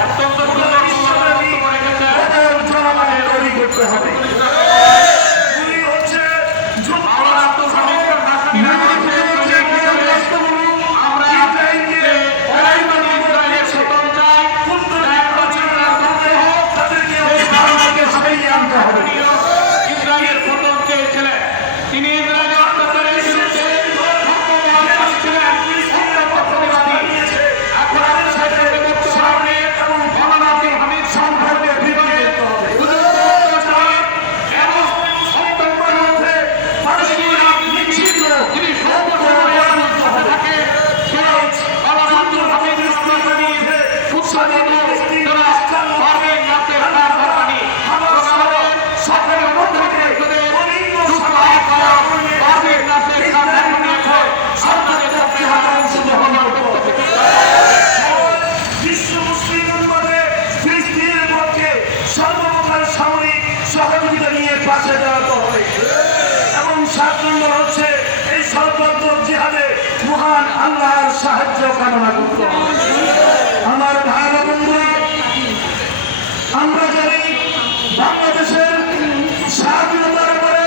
অত্যন্ত সুন্দর তৈরি করতে হবে। সাহায্য কামনা করতে আমার ভাই বন্ধুরা আমরা জানি বাংলাদেশের স্বাধীনতার পরে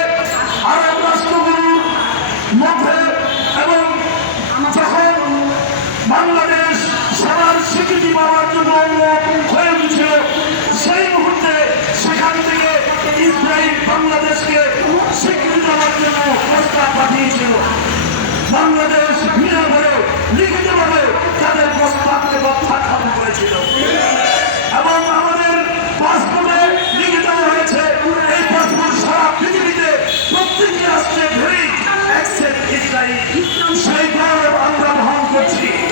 আরব রাষ্ট্রগুলোর মধ্যে এবং যখন বাংলাদেশ সবার স্বীকৃতি পাওয়ার জন্য হয়ে উঠছিল, সেই মুহূর্তে সেখান থেকে ইসরায়েল বাংলাদেশকে স্বীকৃতি দেওয়ার জন্য প্রস্তাব পাঠিয়েছিল। বাংলাদেশ শৈতানের বান্দা ভাঙ করছি।